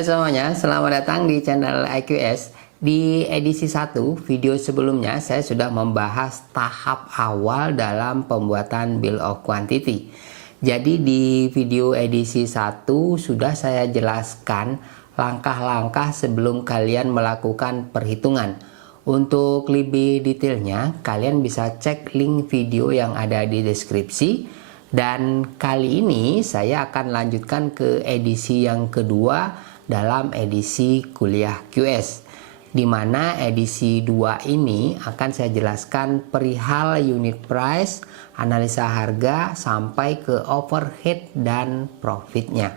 Halo semuanya, selamat datang di channel IQS. Di edisi 1 video sebelumnya saya sudah membahas tahap awal dalam pembuatan bill of quantity. Jadi di video edisi 1 sudah saya jelaskan langkah-langkah sebelum kalian melakukan perhitungan. Untuk lebih detailnya kalian bisa cek link video yang ada di deskripsi. Dan kali ini saya akan lanjutkan ke edisi yang kedua dalam edisi kuliah QS, di mana edisi 2 ini akan saya jelaskan perihal unit price, analisa harga, sampai ke overhead dan profitnya.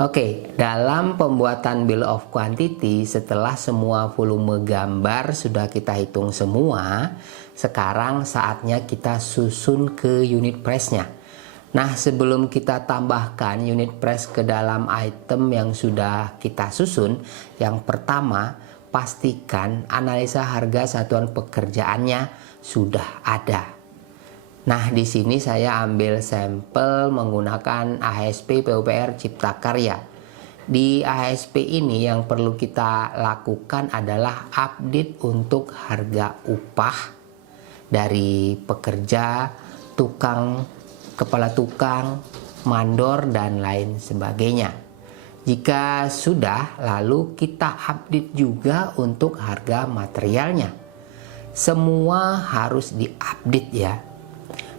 Oke, dalam pembuatan bill of quantity, setelah semua volume gambar sudah kita hitung semua, sekarang saatnya kita susun ke unit price-nya. Nah, sebelum kita tambahkan unit price ke dalam item yang sudah kita susun, yang pertama, pastikan analisa harga satuan pekerjaannya sudah ada. Nah, di sini saya ambil sampel menggunakan AHSP PUPR Cipta Karya. Di AHSP ini yang perlu kita lakukan adalah update untuk harga upah dari pekerja, tukang, kepala tukang, mandor, dan lain sebagainya. Jika sudah, lalu kita update juga untuk harga materialnya. Semua harus diupdate ya.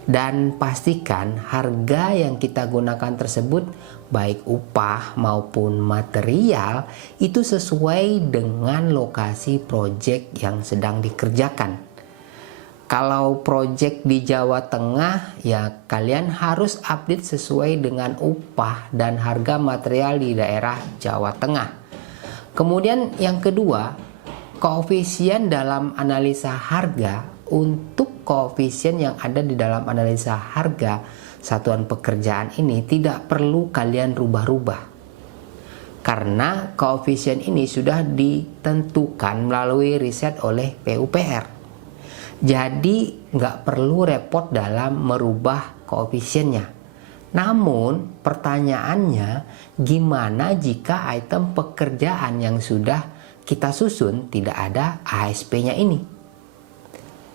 Dan pastikan harga yang kita gunakan tersebut, baik upah maupun material, itu sesuai dengan lokasi proyek yang sedang dikerjakan. Kalau proyek di Jawa Tengah, ya kalian harus update sesuai dengan upah dan harga material di daerah Jawa Tengah. Kemudian yang kedua, koefisien dalam analisa harga. Untuk koefisien yang ada di dalam analisa harga satuan pekerjaan ini tidak perlu kalian rubah-rubah, karena koefisien ini sudah ditentukan melalui riset oleh PUPR. Jadi nggak perlu repot dalam merubah koefisiennya. Namun pertanyaannya, gimana jika item pekerjaan yang sudah kita susun tidak ada ASP-nya ini?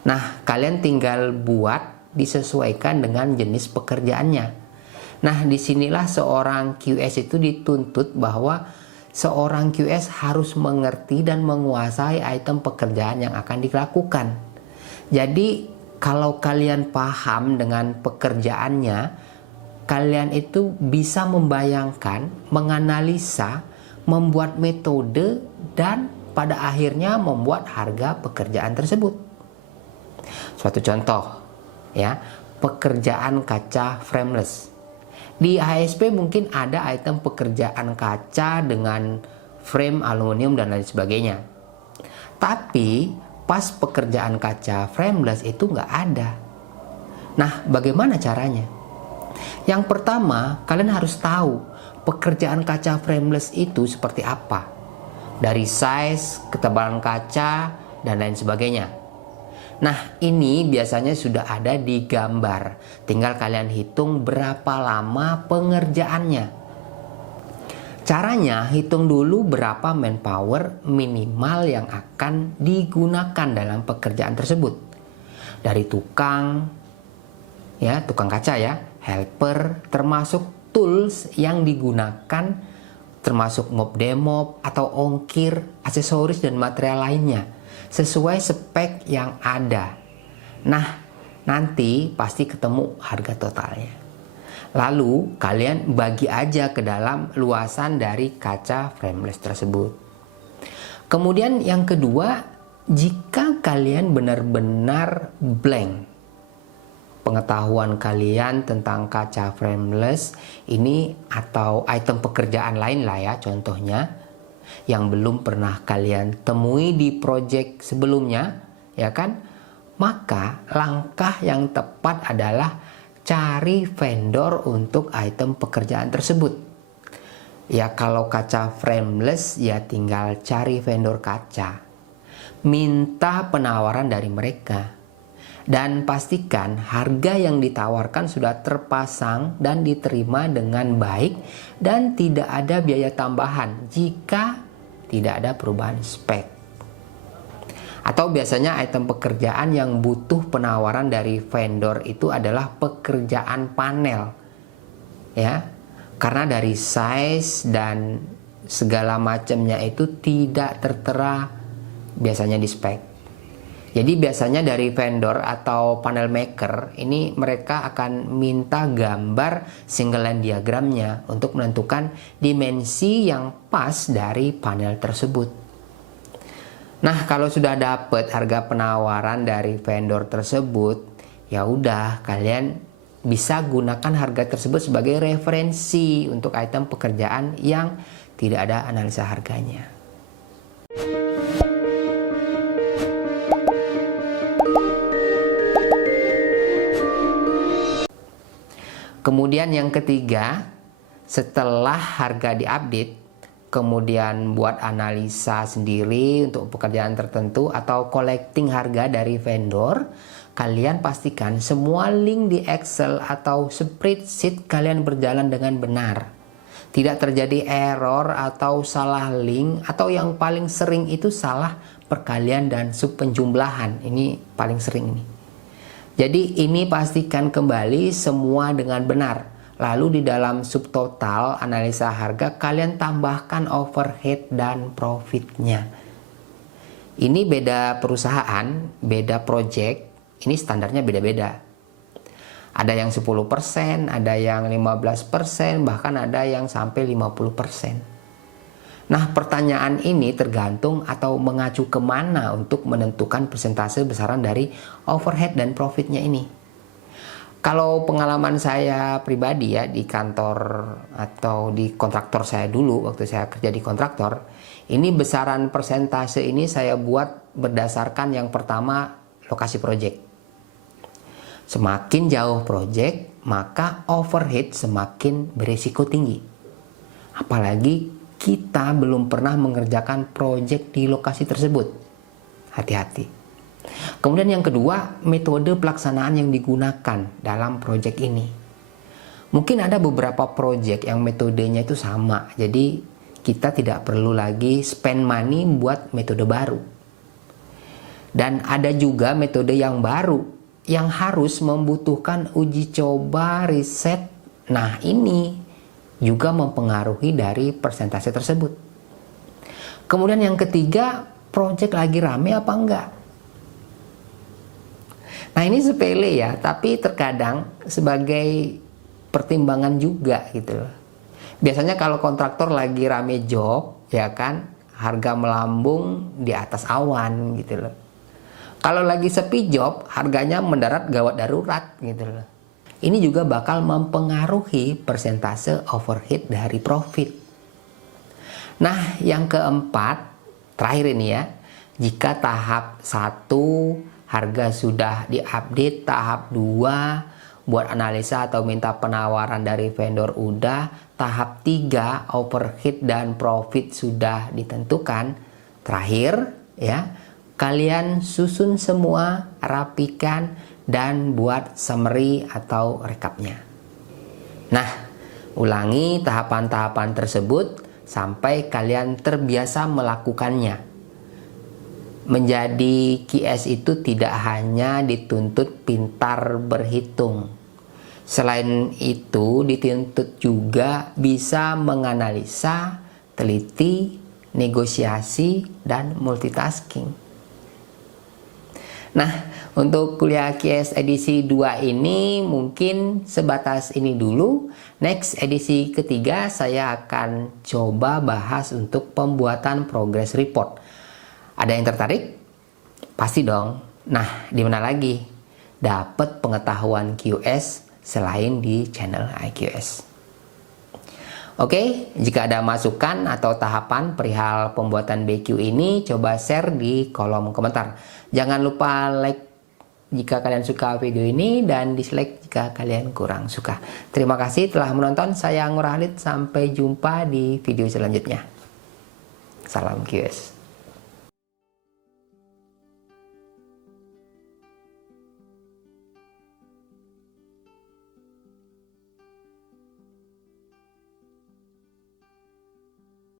Nah, kalian tinggal buat disesuaikan dengan jenis pekerjaannya. Nah, disinilah seorang QS itu dituntut bahwa seorang QS harus mengerti dan menguasai item pekerjaan yang akan dilakukan. Jadi, kalau kalian paham dengan pekerjaannya, kalian itu bisa membayangkan, menganalisa, membuat metode, dan pada akhirnya membuat harga pekerjaan tersebut. Suatu contoh ya, pekerjaan kaca frameless. Di ASP mungkin ada item pekerjaan kaca dengan frame aluminium dan lain sebagainya. Tapi pas pekerjaan kaca frameless itu nggak ada. Nah, bagaimana caranya? Yang pertama, kalian harus tahu pekerjaan kaca frameless itu seperti apa. Dari size, ketebalan kaca, dan lain sebagainya. Nah, ini biasanya sudah ada di gambar. Tinggal kalian hitung berapa lama pengerjaannya. Caranya, hitung dulu berapa manpower minimal yang akan digunakan dalam pekerjaan tersebut. Dari tukang, ya, tukang kaca ya, helper, termasuk tools yang digunakan, termasuk mop demop atau ongkir, aksesoris dan material lainnya, sesuai spek yang ada. Nah, nanti pasti ketemu harga totalnya. Lalu kalian bagi aja ke dalam luasan dari kaca frameless tersebut. Kemudian yang kedua, jika kalian benar-benar blank pengetahuan kalian tentang kaca frameless ini atau item pekerjaan lain lah ya, contohnya yang belum pernah kalian temui di proyek sebelumnya, ya kan? Maka langkah yang tepat adalah cari vendor untuk item pekerjaan tersebut. Ya, kalau kaca frameless ya tinggal cari vendor kaca. Minta penawaran dari mereka. Dan pastikan harga yang ditawarkan sudah terpasang dan diterima dengan baik dan tidak ada biaya tambahan jika tidak ada perubahan spek. Atau biasanya item pekerjaan yang butuh penawaran dari vendor itu adalah pekerjaan panel. Ya. Karena dari size dan segala macamnya itu tidak tertera biasanya di spek. Jadi biasanya dari vendor atau panel maker ini mereka akan minta gambar single line diagramnya untuk menentukan dimensi yang pas dari panel tersebut. Nah, kalau sudah dapat harga penawaran dari vendor tersebut, ya udah kalian bisa gunakan harga tersebut sebagai referensi untuk item pekerjaan yang tidak ada analisa harganya. Kemudian yang ketiga, setelah harga diupdate, kemudian buat analisa sendiri untuk pekerjaan tertentu atau collecting harga dari vendor, kalian pastikan semua link di Excel atau spreadsheet kalian berjalan dengan benar. Tidak terjadi error atau salah link, atau yang paling sering itu salah perkalian dan subpenjumlahan. Ini paling sering nih. Jadi ini pastikan kembali semua dengan benar. Lalu di dalam subtotal analisa harga kalian tambahkan overhead dan profitnya. Ini beda perusahaan, beda project, ini standarnya beda-beda. Ada yang 10%, ada yang 15%, bahkan ada yang sampai 50%. Nah, pertanyaan ini tergantung atau mengacu kemana untuk menentukan persentase besaran dari overhead dan profitnya ini. Kalau pengalaman saya pribadi ya di kantor atau di kontraktor saya dulu waktu saya kerja di kontraktor, ini besaran persentase ini saya buat berdasarkan yang pertama lokasi project. Semakin jauh project, maka overhead semakin berisiko tinggi. Apalagi kita belum pernah mengerjakan proyek di lokasi tersebut. Hati-hati. Kemudian yang kedua, metode pelaksanaan yang digunakan dalam proyek ini. Mungkin ada beberapa proyek yang metodenya itu sama. Jadi kita tidak perlu lagi spend money buat metode baru. Dan ada juga metode yang baru yang harus membutuhkan uji coba, riset. Nah, ini juga mempengaruhi dari persentase tersebut. Kemudian yang ketiga, proyek lagi rame apa enggak? Nah, ini sepele ya, tapi terkadang sebagai pertimbangan juga gitu loh. Biasanya kalau kontraktor lagi rame job, ya kan, harga melambung di atas awan gitu loh. Kalau lagi sepi job, harganya mendarat gawat darurat gitu loh. Ini juga bakal mempengaruhi persentase overhead dari profit. Nah, yang keempat, terakhir ini ya, jika tahap 1 harga sudah diupdate, tahap 2 buat analisa atau minta penawaran dari vendor udah, tahap 3 overhead dan profit sudah ditentukan. Terakhir ya, kalian susun semua, rapikan, dan buat summary atau rekapnya. Nah, ulangi tahapan-tahapan tersebut sampai kalian terbiasa melakukannya. Menjadi QS itu tidak hanya dituntut pintar berhitung. Selain itu dituntut juga bisa menganalisa, teliti, negosiasi, dan multitasking. Nah, untuk kuliah QS edisi 2 ini mungkin sebatas ini dulu. Next edisi ketiga saya akan coba bahas untuk pembuatan progress report. Ada yang tertarik? Pasti dong. Nah, di mana lagi dapat pengetahuan QS selain di channel iQS? Oke, jika ada masukan atau tahapan perihal pembuatan BQ ini, coba share di kolom komentar. Jangan lupa like jika kalian suka video ini dan dislike jika kalian kurang suka. Terima kasih telah menonton. Saya Ngurah Halid. Sampai jumpa di video selanjutnya. Salam QS.